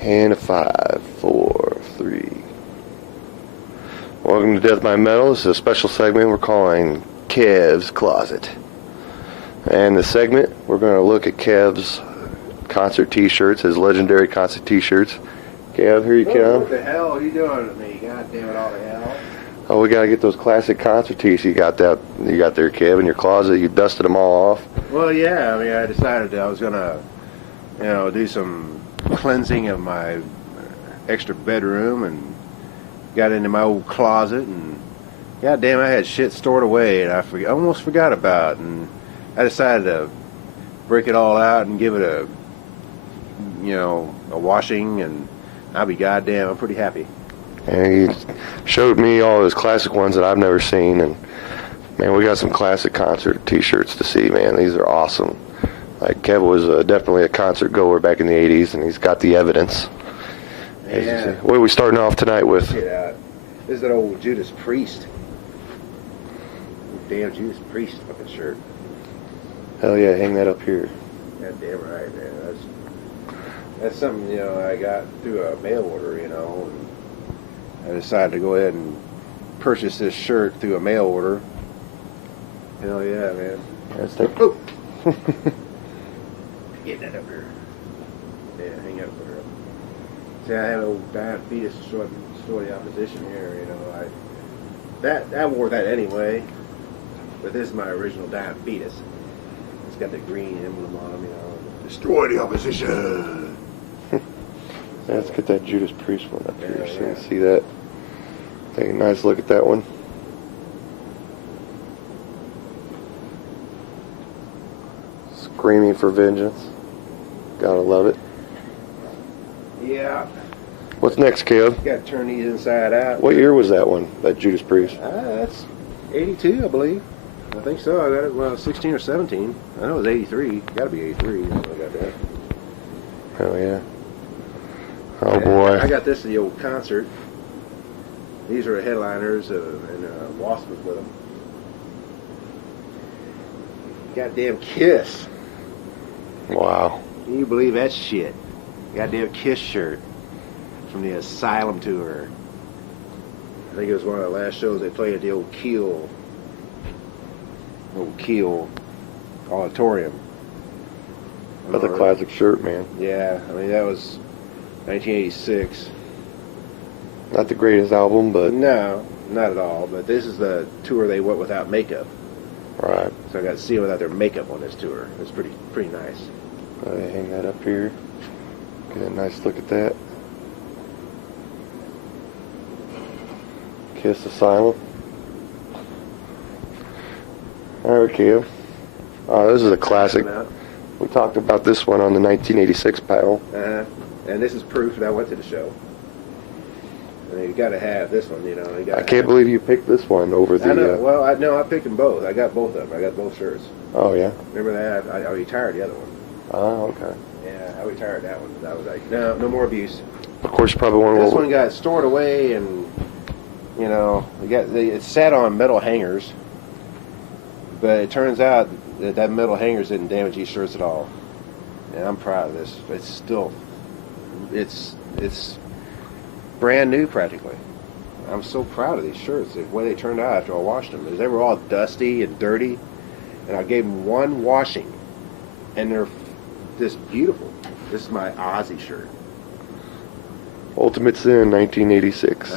And a 5, 4, 3. Welcome to Death by Metal. This is a special segment we're calling Kev's Closet. And the segment, we're going to look at Kev's concert t-shirts, his legendary concert t-shirts. Kev, here you come. What the hell are you doing to me? God damn it, all the hell. Oh, we got to get those classic concert tees you got there, Kev, in your closet. You dusted them all off. Well, yeah, I mean, I decided I was going to, do some cleansing of my extra bedroom and got into my old closet and goddamn, I had shit stored away and I almost forgot about it, and I decided to break it all out and give it a washing, and I'll be goddamn, I'm pretty happy. And he showed me all those classic ones that I've never seen, and man, we got some classic concert t-shirts to see, man. These are awesome. Like, Kev was definitely a concert goer back in the 80s, and he's got the evidence. Yeah. What are we starting off tonight with? Yeah, this is that old Judas Priest. Damn Judas Priest fucking shirt. Hell yeah, hang that up here. God damn right, man. That's something, I got through a mail order, and I decided to go ahead and purchase this shirt through a mail order. Hell yeah, man. Let's take Oh! Get that up here. Yeah, hang up there. See, I have an old diabetes sort of opposition here, I wore that anyway, but this is my original diabetes. It's got the green emblem on them, Destroy the opposition! Let's get that Judas Priest one up here so you Yeah. can see that. Take a nice look at that one. Screaming for vengeance. Gotta love it. Yeah. What's next, Kev? Got to turn these inside out. What year was that one, that Judas Priest? That's 82, I believe. I think so. I got it, 16 or 17. I know it was 83. Got to be 83. I got that. Hell yeah. Oh Yeah, boy. I got this at the old concert. These are the headliners, and Wasp was with them. Goddamn Kiss. Wow. Can you believe that shit? Goddamn Kiss shirt from the Asylum tour. I think it was one of the last shows they played at the old Kiel Auditorium. That's a classic shirt, man. Yeah, I mean, that was 1986. Not the greatest album, but... No, not at all. But this is the tour they went without makeup. Right. So I got to see them without their makeup on this tour. It's pretty nice. Hang that up here. Get a nice look at that. Kiss Asylum. Alright, Kev. Oh, this is a classic. We talked about this one on the 1986 panel. And this is proof that I went to the show. I mean, you got to have this one, I can't believe you picked this one over the... I know. Well, I picked them both. I got both of them. I got both shirts. Oh, yeah? Remember that? I retired the other one. Oh, okay. Yeah, I retired that one. I was like, no more abuse. Of course, you probably want to... This one got stored away, and it sat on metal hangers. But it turns out that metal hangers didn't damage these shirts at all. And I'm proud of this. It's still, it's brand new practically. I'm so proud of these shirts, the way they turned out after I washed them. They were all dusty and dirty, and I gave them one washing, and they're just beautiful. This is my Ozzy shirt. Ultimate Sin, 1986.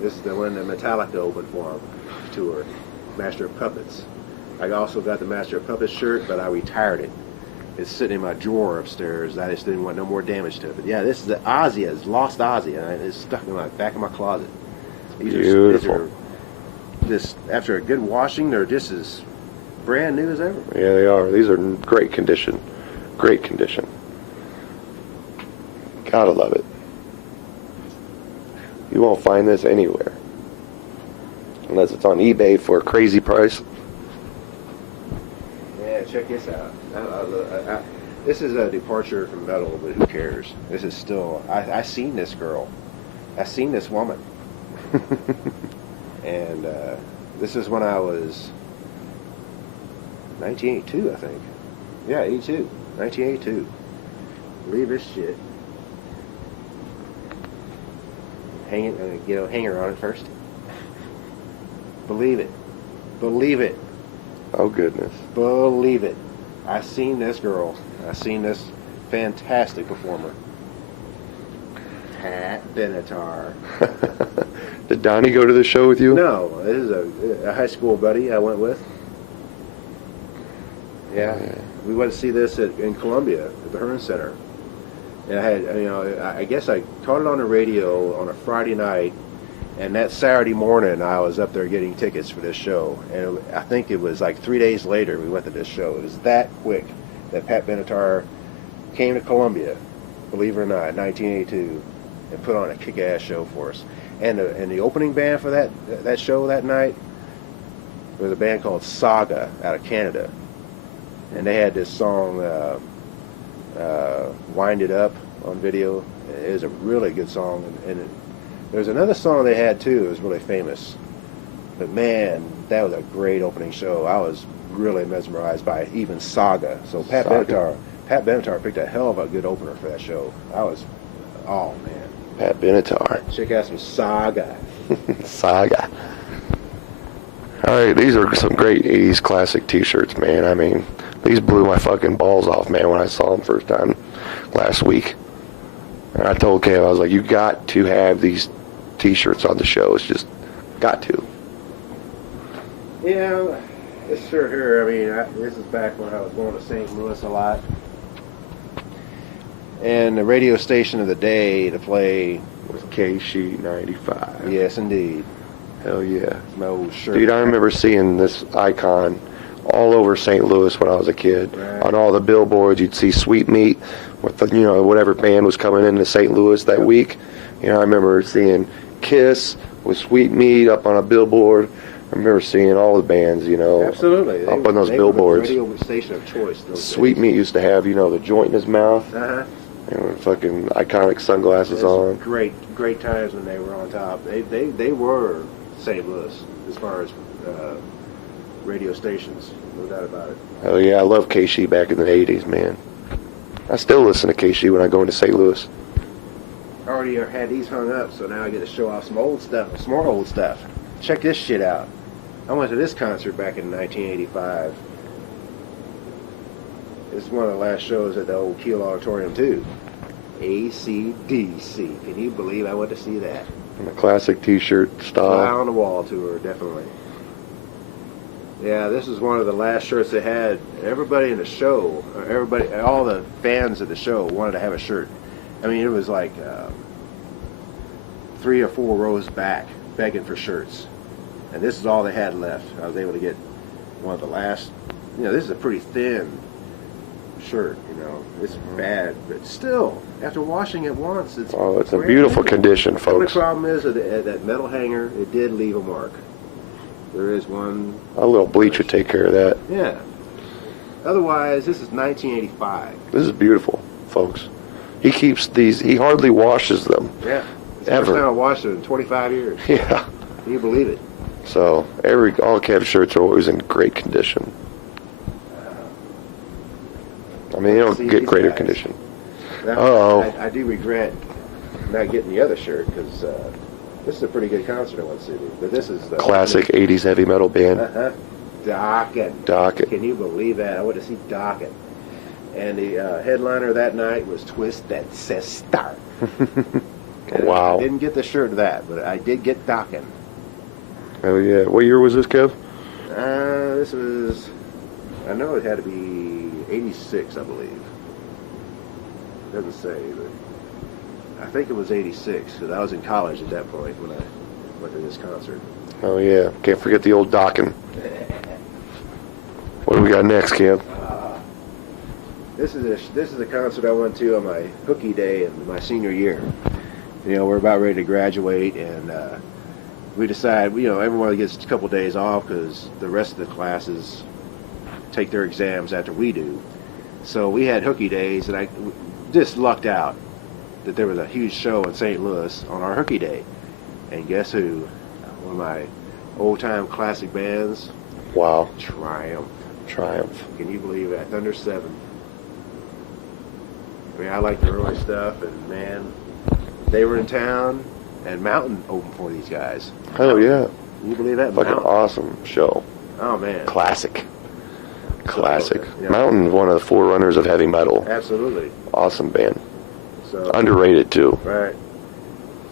This is the one that Metallica opened for them tour, Master of Puppets. I also got the Master of Puppets shirt, but I retired it. It's sitting in my drawer upstairs. I just didn't want no more damage to it. But yeah, this is the Ozzy. It's lost Ozzy, and it's stuck in my back of my closet. Beautiful. These are after a good washing, they're just as brand new as ever. Yeah, they are. These are great condition. Great condition. Gotta love it. You won't find this anywhere. Unless it's on eBay for a crazy price. Yeah, check this out. This is a departure from metal, but who cares? This is still... I seen this girl. I seen this woman. And this is when I was 1982, I think. Yeah, 82. 1982. Believe this shit. hanger on it first. Believe it. Believe it. Oh, goodness. Believe it. I seen this girl. I seen this fantastic performer. Pat Benatar. Did Donnie go to the show with you? No, this is a high school buddy I went with. Yeah, we went to see this in Columbia at the Hearn Center. And I guess I caught it on the radio on a Friday night, and that Saturday morning I was up there getting tickets for this show. And I think it was like 3 days later we went to this show. It was that quick that Pat Benatar came to Columbia, believe it or not, in 1982, and put on a kick-ass show for us. And the opening band for that show that night was a band called Saga out of Canada. And they had this song, Wind It Up, on video. It was a really good song. And there's another song they had, too, that was really famous. But, man, that was a great opening show. I was really mesmerized by even Saga. So Pat Benatar picked a hell of a good opener for that show. Oh, man. Pat Benatar. Check out some Saga. Saga. All right, these are some great 80s classic t-shirts, man. I mean, these blew my fucking balls off, man, when I saw them first time last week. And I told Kev, I was like, you got to have these t-shirts on the show. It's just got to. Yeah, it's sure here. I mean, this is back when I was going to St. Louis a lot. And the radio station of the day to play Was KSHE 95. Yes, indeed. Hell yeah. My old shirt. Dude, I remember seeing this icon all over St. Louis when I was a kid. Right. On all the billboards, you'd see Sweet Meat with the, whatever band was coming into St. Louis that week. I remember seeing Kiss with Sweet Meat up on a billboard. I remember seeing all the bands, Absolutely. up on those billboards. They were the radio station of choice. Sweet Meat used to have, the joint in his mouth. Uh-huh. Fucking iconic sunglasses on. Great times when they were on top. They were St. Louis as far as radio stations, no doubt about it. Oh yeah, I love KSHE back in the 80s, man. I still listen to KSHE when I go into St. Louis. I already had these hung up, so now I get to show off some old stuff, some more old stuff. Check this shit out. I went to this concert back in 1985. It's one of the last shows at the old Kiel Auditorium, too. AC/DC. Can you believe I went to see that? And the classic t-shirt Fly style. on the Wall tour, definitely. Yeah, this is one of the last shirts they had. Everybody in the show, all the fans of the show wanted to have a shirt. I mean, it was like 3 or 4 rows back, begging for shirts. And this is all they had left. I was able to get one of the last. This is a pretty thin shirt. It's bad, but still, after washing it once, it's It's in brand beautiful new. condition, The only folks. problem is that metal hanger, it did leave a mark. There is one. A little bleach would take care of that. Yeah. Otherwise, this is 1985. This is beautiful, folks. He keeps these, he hardly washes them. Yeah. It's the Ever. first time I watched it in 25 years. Yeah. Can you believe it? So, all Kev's shirts are always in great condition. I mean, they don't See get these greater guys. condition. Now, Uh-oh. I do regret not getting the other shirt because this is a pretty good concert I went to see. But this is the Classic 80s heavy metal band. Uh-huh. Dokken. Dokken. Can you believe that? I went to see Dokken. And the headliner that night was Twisted Sister. And Wow. I didn't get the shirt of that, but I did get Dokken. Oh yeah. What year was this, Kev? This was, I know it had to be 86, I believe. Doesn't say, but I think it was 86, because I was in college at that point when I went to this concert. Oh yeah. Can't forget the old Dokken. What do we got next, Kev? This is a concert I went to on my hooky day in my senior year. We're about ready to graduate, and we decide, everyone gets a couple days off because the rest of the classes take their exams after we do. So we had hooky days, and I just lucked out that there was a huge show in St. Louis on our hooky day. And guess who? One of my old-time classic bands, Wow. Triumph. Triumph. Can you believe that? Thunder 7. I mean, I like the early stuff, and man, they were in town, and Mountain opened for these guys. Hell yeah. Can you believe that? Fucking Mountain. awesome show. Oh man. Classic. Classic. Yeah. Mountain, one of the forerunners of heavy metal. Absolutely. Awesome band. So Underrated too. right.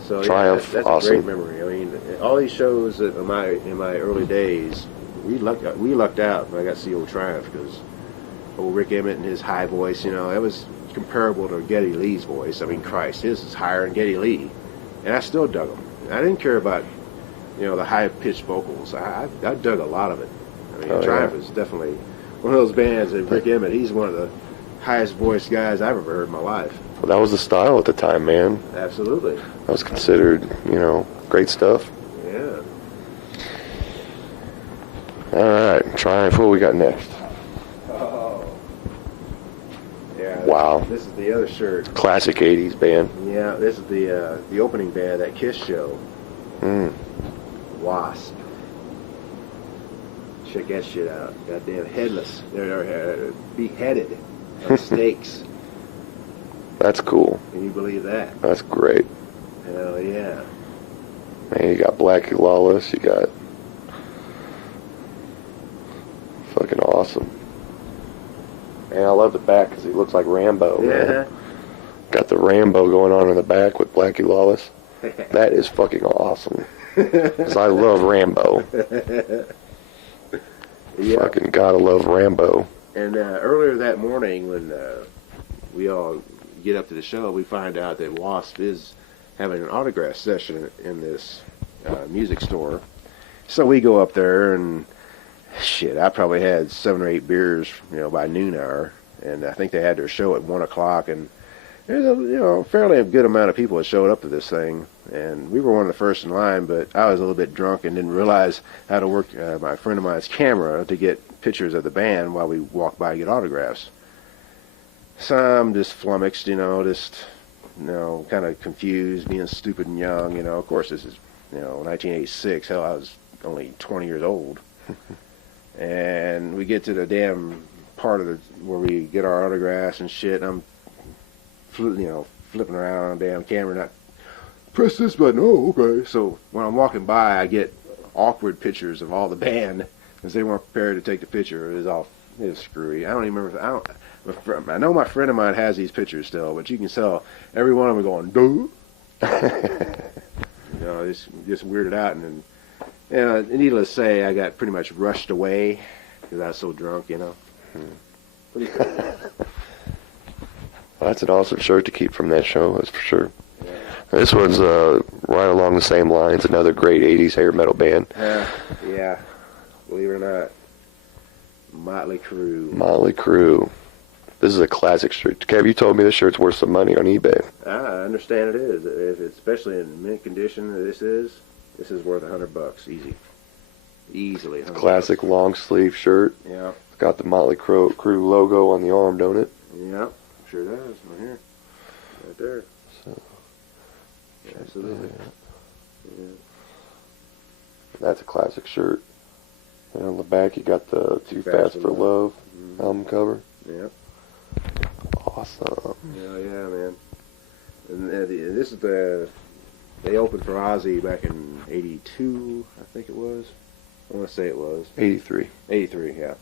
So Triumph, that's awesome. a great memory. I mean, all these shows that in my early days, we lucked out when I got to see old Triumph because old Rick Emmett and his high voice, you know, it was comparable to Geddy Lee's voice. I mean, Christ, his is higher than Geddy Lee, and I still dug him. I didn't care about, you know, the high pitched vocals. I dug a lot of it. I mean, Oh, Triumph yeah. is definitely one of those bands. And Rick Emmett, he's one of the highest voiced guys I've ever heard in my life. Well, that was the style at the time, man. Absolutely. That was considered, you know, great stuff. Yeah. All right, Triumph. What we got next? Oh. Yeah. Wow. This is the other shirt. Classic '80s band. Yeah, this is the opening band of that Kiss show. Mm. Wasp. Check that shit out. Goddamn headless. They're beheaded on stakes. That's cool. Can you believe that? That's great. Hell yeah. Man, you got Blackie Lawless. You got fucking awesome. Man, I love the back because he looks like Rambo. Man. Got the Rambo going on in the back with Blackie Lawless. That is fucking awesome. Because I love Rambo. Yeah. Fucking gotta love Rambo. And earlier that morning when we all get up to the show, we find out that Wasp is having an autograph session in this music store. So we go up there and shit, I probably had 7 or 8 beers, you know, by noon hour. And I think they had their show at 1 o'clock. And there's a, you know, fairly a good amount of people that showed up to this thing. And we were one of the first in line, but I was a little bit drunk and didn't realize how to work my friend of mine's camera to get pictures of the band while we walked by to get autographs. So I'm just flummoxed, you know, kind of confused, being stupid and young, you know. Of course, this is, you know, 1986. Hell, I was only 20 years old. And we get to the damn part of where we get our autographs and shit. And I'm, flipping around on a damn camera, not press this button. Oh, okay. So when I'm walking by, I get awkward pictures of all the band because they weren't prepared to take the picture. It was screwy. I don't even remember. I know my friend of mine has these pictures still, but you can tell every one of them going, duh. You know, just weirded out. And needless to say, I got pretty much rushed away because I was so drunk, you know. Pretty cool. Well, that's an awesome shirt to keep from that show, that's for sure. Yeah. This one's right along the same lines. Another great '80s hair metal band. Yeah. Believe it or not, Motley Crue. Motley Crue. This is a classic shirt. Kev, you told me this shirt's worth some money on eBay. I understand it is. If it's especially in mint condition, this is worth $100 easily. $100. Classic long sleeve shirt. Yeah. It's got the Motley Crue logo on the arm, don't it? Yeah. Sure does. Right here. Right there. So, absolutely. Yeah. That's a classic shirt. And on the back, you got the Too Fast for Love album cover. Yeah. Awesome. Yeah, man. And this is they opened for Ozzy back in '82, I think it was. I want to say it was 83. '83. Yeah.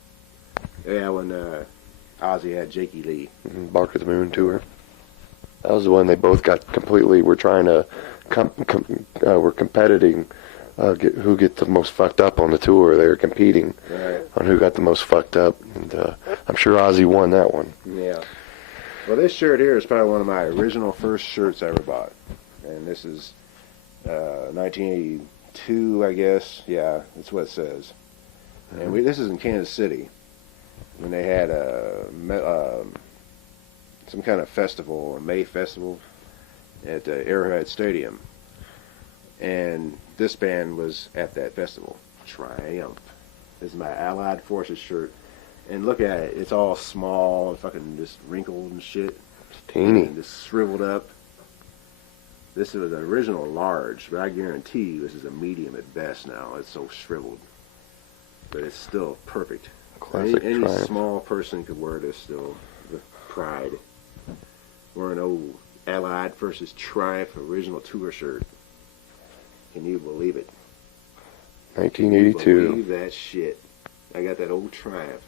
Yeah, when Ozzy had Jakey Lee. Bark of the Moon tour. That was the one they both got completely. We're trying to, we're competing. Who get the most fucked up on the tour. They were competing on who got the most fucked up, and I'm sure Ozzy won that one. Yeah. Well, this shirt here is probably one of my original first shirts I ever bought, and this is 1982, I guess. Yeah, that's what it says. And this is in Kansas City when they had some kind of festival, a May festival, at Arrowhead Stadium, and this band was at that festival. Triumph. This is my Allied Forces shirt. And look at it. It's all small and fucking just wrinkled and shit. It's teeny. And just shriveled up. This is an original large, but I guarantee you this is a medium at best now. It's so shriveled. But it's still perfect. Classic Any Triumph. small person could wear this still with pride. Wearing an old Allied versus Triumph original tour shirt. Can you believe it? 1982. Believe that shit. I got that old Triumph.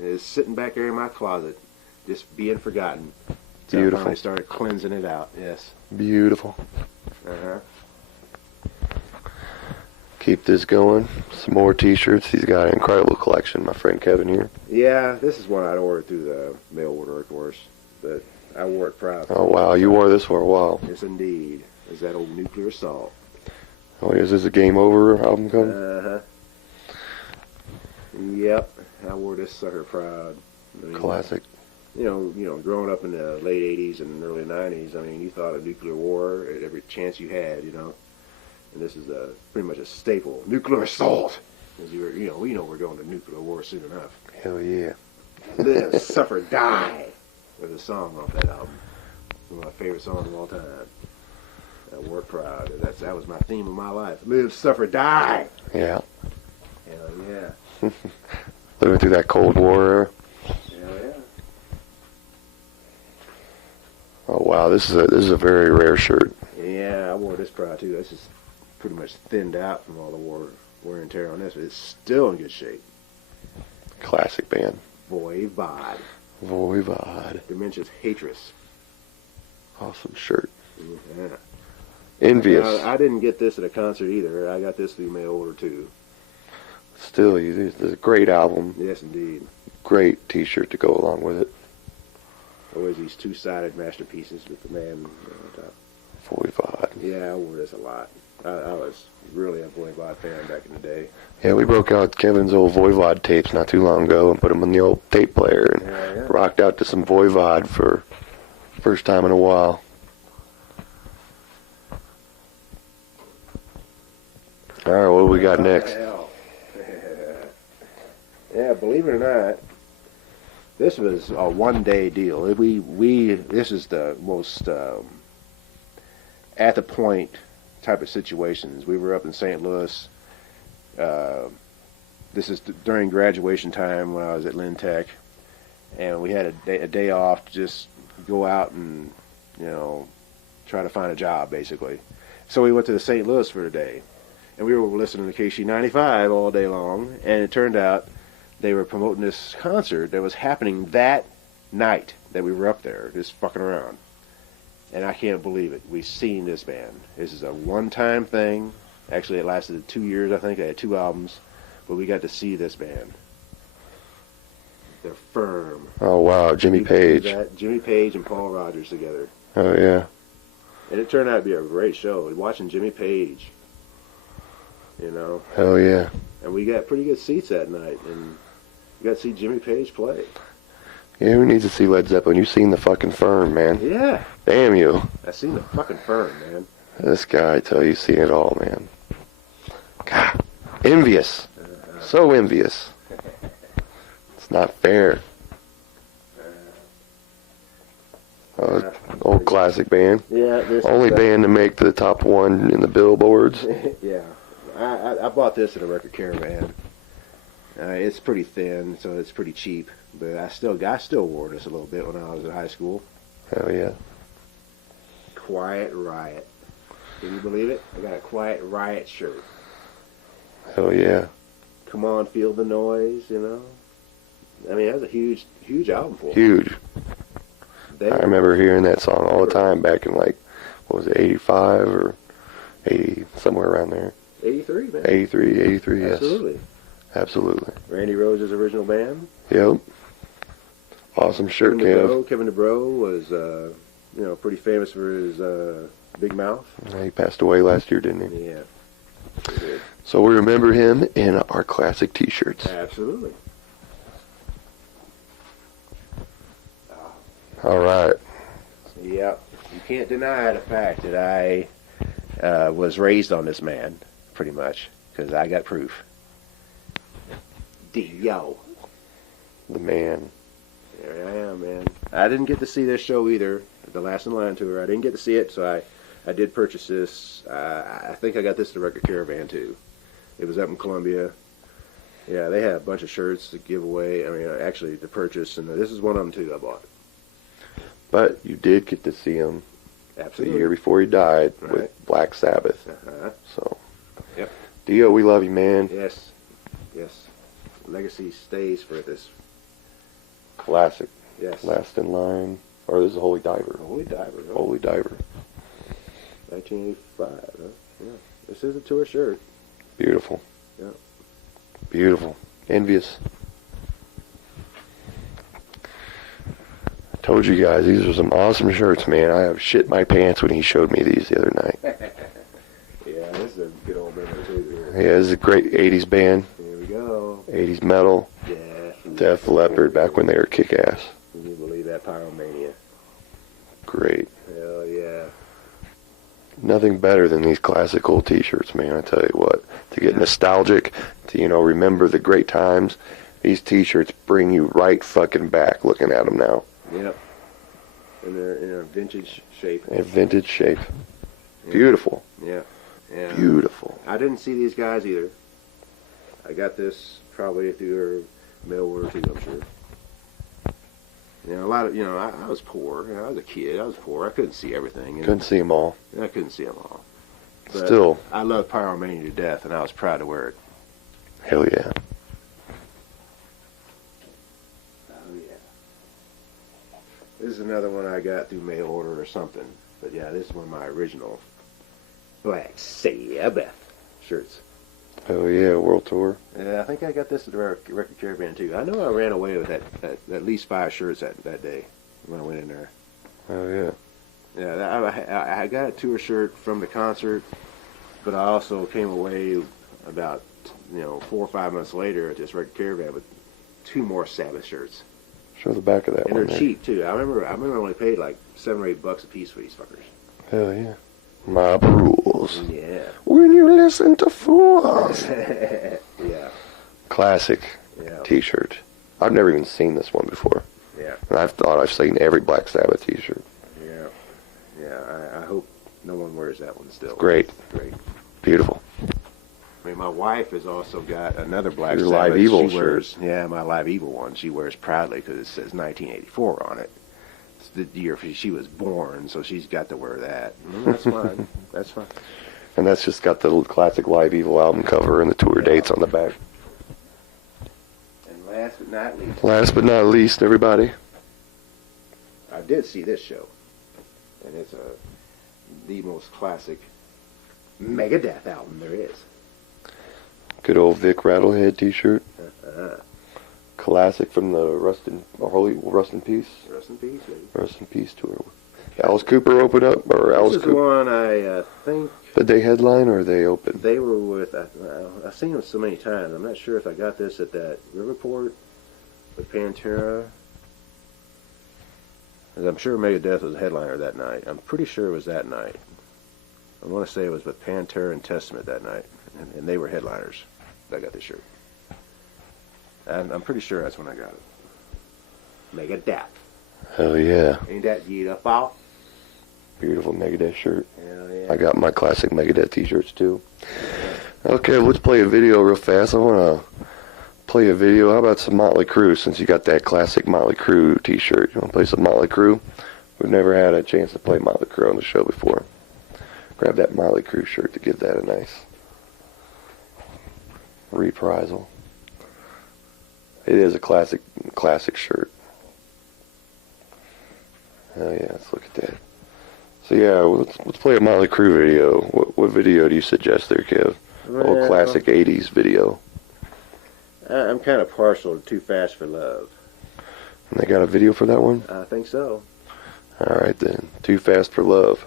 It's sitting back there in my closet, just being forgotten. So Beautiful. I finally started cleansing it out. Yes. Beautiful. Uh-huh. Keep this going. Some more T-shirts. He's got an incredible collection, my friend Kevin here. Yeah, this is one I'd ordered through the mail order, of course, but I wore it proud. Oh wow, you wore this for a while. Yes, indeed. Is that old Nuclear Assault? Oh, is this a Game Over album coming? Uh-huh. Yep, I wore this sucker proud. I mean, Classic. You know, growing up in the late '80s and early '90s, I mean, you thought of nuclear war at every chance you had, you know. And this is pretty much a staple. Nuclear Assault. As we know we're going to nuclear war soon enough. Hell yeah. Live, Suffer, Die was a song off that album. One of my favorite songs of all time. I wore it proud. That was my theme of my life. Live, Suffer, Die. Yeah. Hell yeah. Living through that Cold War era. Hell yeah. Oh wow, this is a very rare shirt. Yeah, I wore this proud too. This is pretty much thinned out from all the wear and tear on this, but it's still in good shape. Classic band. Voivod. Voivod. Dementia's Hatred. Awesome shirt. Yeah. Envious. Now, I didn't get this at a concert either. I got this through mail order too. Still, this is a great album. Yes, indeed. Great T-shirt to go along with it. Always these two-sided masterpieces with the man on top. Voivod. Yeah, I wore this a lot. I was really a Voivod fan back in the day. Yeah, we broke out Kevin's old Voivod tapes not too long ago and put them on the old tape player and Yeah. rocked out to some Voivod for first time in a while. All right, what do we got next? Hell. Yeah, believe it or not, this was a one-day deal. This is the most at the point type of situations. We were up in St. Louis. This is during graduation time when I was at Lynn Tech, and we had a day off to just go out and try to find a job basically. So we went to the St. Louis for a day, and we were listening to KC95 all day long, and it turned out they were promoting this concert that was happening that night that we were up there, just fucking around. And I can't believe it. We've seen this band. This is a one-time thing. Actually, it lasted 2 years, I think. They had 2 albums. But we got to see this band. They're Firm. Oh wow, Jimmy Page. Jimmy Page and Paul Rogers together. Oh yeah. And it turned out to be a great show. Watching Jimmy Page, Hell yeah. And we got pretty good seats that night. And we got to see Jimmy Page play. Yeah, who needs to see Led Zeppelin? You've seen the fucking Firm, man. Yeah. Damn you. I seen the fucking Firm, man. This guy, I tell you, seen it all, man. God, envious. So envious. It's not fair. Old classic band. Yeah. Only band to make the top 1 in the billboards. Yeah. I bought this at a record caravan. It's pretty thin, so it's pretty cheap. But I still wore this a little bit when I was in high school. Hell yeah. Quiet Riot. Can you believe it? I got a Quiet Riot shirt. Hell yeah. Come on, feel the noise, I mean, that was a huge album for them. Huge. I remember hearing that song all the time back in what was it, 85 or 80, somewhere around there. 83, man. 83, yes. Absolutely. Absolutely. Randy Rhoads' original band. Yep. Awesome shirt, Kev. Kevin DuBrow was, pretty famous for his big mouth. He passed away last year, didn't he? Yeah. He did. So we remember him in our classic T-shirts. Absolutely. All right. Yep. You can't deny the fact that I was raised on this man, pretty much, because I got proof. Dio. The man. There I am, man. I didn't get to see this show either, the Last in Line tour. I didn't get to see it, so I did purchase this. I think I got this at the Record Caravan, too. It was up in Columbia. Yeah, they had a bunch of shirts to give away. I mean, actually, to purchase, and this is one of them, too, I bought. But you did get to see him Absolutely. the year before he died Right. with Black Sabbath. Uh-huh. So Dio, we love you, man. Yes. Yes. Legacy stays for this. Classic. Yes. Last in Line. Or this is Holy Diver. Holy Diver. Huh? Holy Diver. 1985. Huh? Yeah. This is a tour shirt. Beautiful. Yeah. Beautiful. Envious. I told you guys, these are some awesome shirts, man. I have shit my pants when he showed me these the other night. Yeah, this is a good old memory too. Yeah, this is a great 80s band. Here we go. 80s metal. Yeah. Def Leppard back when they were kick-ass. Can you believe that Pyromania? Great. Hell yeah. Nothing better than these classic old t-shirts, man. I tell you what. To get nostalgic, to, remember the great times. These t-shirts bring you right fucking back looking at them now. Yep. And they're in a vintage shape. In vintage shape. Beautiful. Yeah. Yeah. Beautiful. I didn't see these guys either. I got this probably through their mail order too, I'm sure. A lot of, I was poor. I was a kid. I was poor. I couldn't see everything. Couldn't see them all. I couldn't see them all. But Still. I love Pyromania to death, and I was proud to wear it. Hell yeah. Oh, yeah. This is another one I got through mail order or something. But yeah, this is one of my original Black Sabbath shirts. Hell yeah, World Tour. Yeah, I think I got this at the record caravan too. I know I ran away with at least 5 shirts that day when I went in there. Oh yeah. Yeah, I got a tour shirt from the concert, but I also came away about 4 or 5 months later at this record caravan with 2 more Sabbath shirts. Show the back of that And one. they're cheap too. I remember I only paid like $7 or $8 a piece for these fuckers. Hell yeah. Mob rules. Yeah. When you listen to fools. Yeah. Classic Yeah. t-shirt. I've never even seen this one before. Yeah. And I've thought I've seen every Black Sabbath t-shirt. Yeah. Yeah. I hope no one wears that one still. Great. Great. Beautiful. I mean, my wife has also got another Black Your Sabbath. Live Evil she wears, shirt. Yeah, my Live Evil one. She wears proudly because it says 1984 on it. It's the year she was born, so she's got to wear that. That's fine. That's fine. And that's just got the little classic Live Evil album cover and the tour dates on the back. And last but not least, Last but not least, everybody. I did see this show, and it's the most classic Megadeth album there is. Good old Vic Rattlehead t-shirt. Uh-huh. Classic from the Rust in Peace. Rest in peace, baby. Rest in Peace tour. Alice Cooper opened up, or Alice This is the Cooper. one I think Did they headline or they open? they were with. I've seen them so many times. I'm not sure if I got this at that Riverport with Pantera. 'Cause I'm sure Megadeth was a headliner that night. I'm pretty sure it was that night. I want to say it was with Pantera and Testament that night, and they were headliners. I got this shirt. And I'm pretty sure that's when I got it. Megadeth. Hell yeah. Ain't that beautiful? Beautiful Megadeth shirt. Hell yeah. I got my classic Megadeth t-shirts too. Okay, let's play a video real fast. I want to play a video. How about some Motley Crue, since you got that classic Motley Crue t-shirt? You want to play some Motley Crue? We've never had a chance to play Motley Crue on the show before. Grab that Motley Crue shirt to give that a nice reprisal. It is a classic shirt. Oh yeah, let's look at that. So yeah, let's play a Motley Crue video. What video do you suggest there, Kev? Old Well, classic 80s video. I'm kind of partial to Too Fast for Love. And they got a video for that one? I think so. Alright then. Too Fast for Love.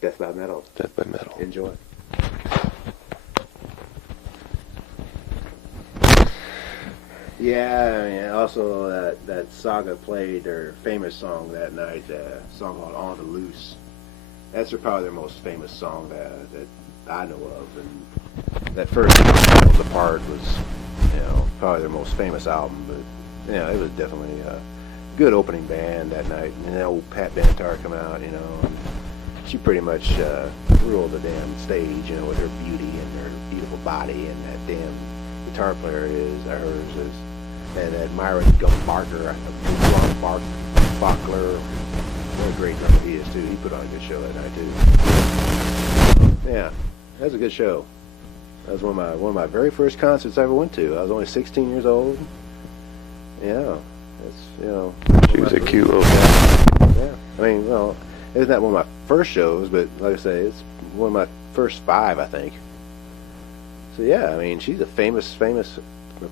Death by Metal. Death by Metal. Enjoy. Yeah, also that Saga played their famous song that night, a song called On the Loose. That's probably their most famous song that I know of. And that first album, The Part, was, probably their most famous album. But, it was definitely a good opening band that night. And then old Pat Benatar come out, and she pretty much ruled the damn stage, with her beauty and her beautiful body, and that damn guitar player is hers is, and that Myron Gumbarker, Ron Bachler, what a great drummer he is too. He put on a good show that night too. Yeah, that was a good show. That was one of my very first concerts I ever went to. I was only 16 years old. Yeah, She was a cute little gal. Yeah, I mean, well, it's not one of my first shows, but like I say, it's one of my first 5, I think. So yeah, I mean, she's a famous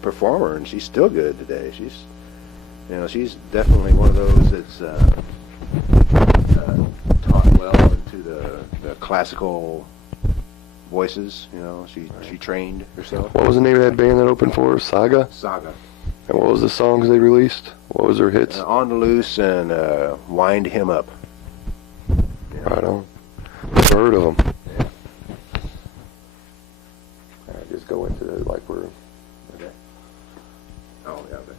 performer, and she's still good today. She's definitely one of those that's taught well into the classical voices. She trained herself. What was the name of that band that opened for her? Saga? Saga. And what was the songs they released? What was their hits? On the Loose and Wind Him Up. Yeah. Right on. Never heard of them. Yeah. Alright, just go into it like we're... Okay. Oh, yeah. Okay.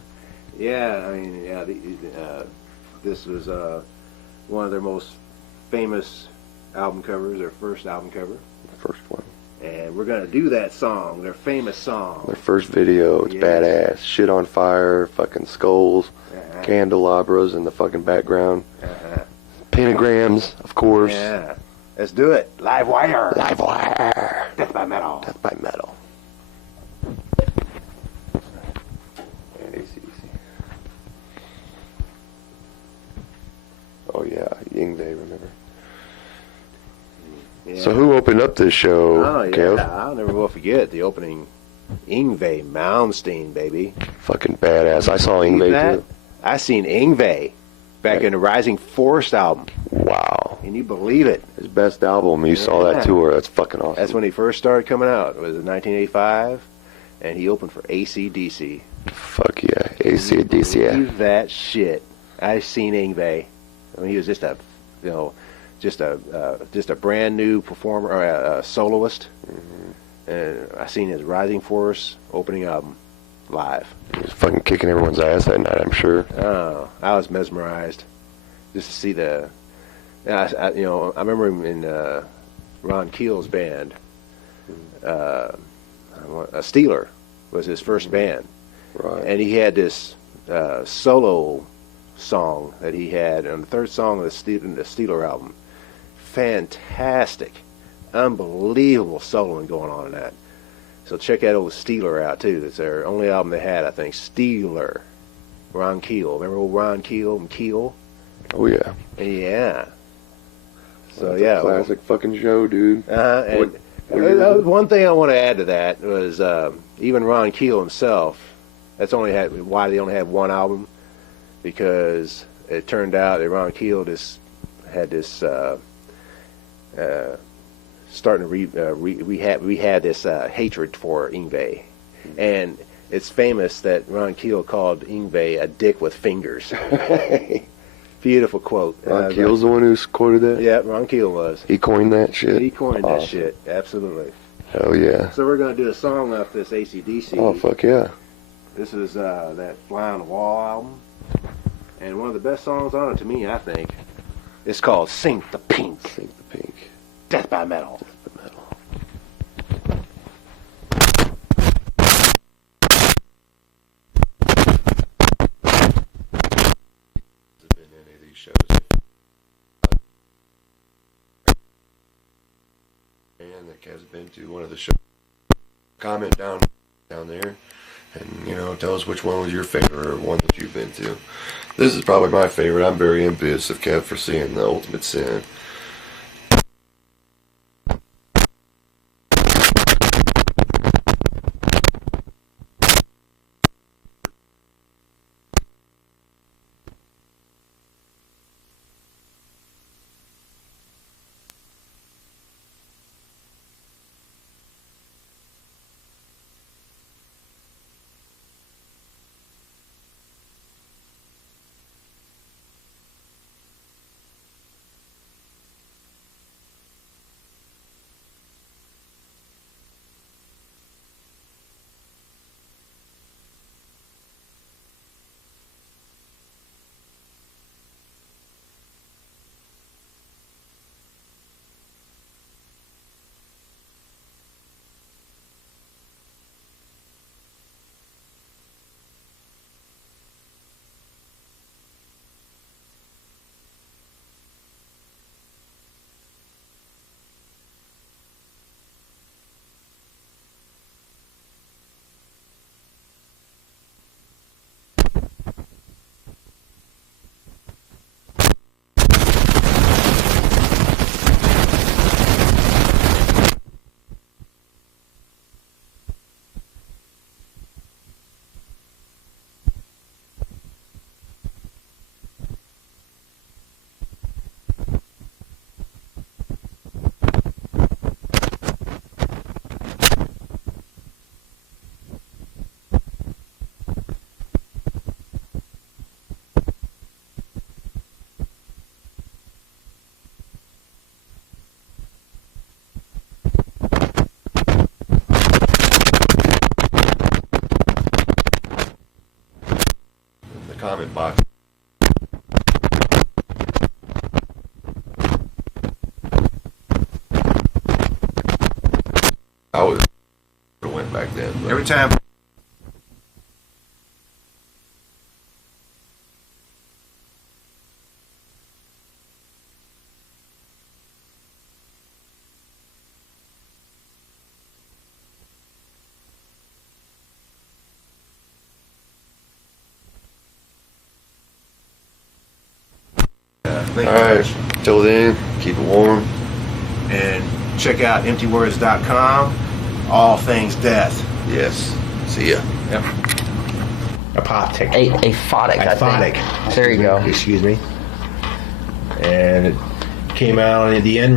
Yeah, I mean, yeah, this was one of their most famous album covers, their first album cover. The first one. And we're going to do that song, their famous song. Their first video, it's badass. Shit on fire, fucking skulls, candelabras in the fucking background. Pentagrams, of course. Yeah. Let's do it. Live Wire. Live Wire. Death by Metal. Death by Metal. And AC/DC. Oh yeah, Yingve, remember? Yeah. So who opened up this show, Oh, yeah. Kev? I'll never will forget the opening. Yngwie Malmsteen, baby. Fucking badass. I saw See Yingve that? too. I seen Yngwie back in the Rising Force album. Wow. Can you believe it? His best album. You saw that tour. That's fucking awesome. That's when he first started coming out. It was in 1985, and he opened for AC/DC. Fuck yeah. AC/DC, yeah. Believe that shit. I seen Yngwie. I mean, he was just a brand new performer, or a soloist. And I seen his Rising Force opening album live. He was fucking kicking everyone's ass that night, I'm sure. Oh, I was mesmerized just to see the. I remember him in Ron Keel's band. Steeler was his first band, Right. and he had this solo song that he had on the third song of the Steeler album. Fantastic, unbelievable soloing going on in that. So check that old Steeler out too. It's their only album they had, I think. Steeler, Ron Keel. Remember old Ron Keel and Keel? Oh yeah. Yeah. So That's a yeah, classic fucking show, dude. and one thing I want to add to that was even Ron Keel himself. That's why they only had one album, because it turned out that Ron Keel had this starting to we had this hatred for Yngwie, and it's famous that Ron Keel called Yngwie a dick with fingers. Beautiful quote. Ron Keel's the one who's quoted that? Yeah, Ron Keel was. He coined that shit? He coined that Awesome. shit. Absolutely. Hell yeah. So we're going to do a song off this AC/DC. Oh, fuck yeah. This is that Fly on the Wall album. And one of the best songs on it to me, I think, it's called Sink the Pink. Sink the Pink. Death by Metal. Death by Metal. Been in any of these shows. And that Kev's been to one of the shows. Comment down there, and tell us which one was your favorite or one that you've been to. This is probably my favorite. I'm very envious of Kev for seeing the Ultimate Sin. comment box. I would have went back then. But. Every time. All right. Till then, keep it warm. And check out emptywords.com. All things death. Yes. See ya. Yep. Apoptic. Aphotic, I Aphotic. think. There you go. Excuse me. And it came out at the end.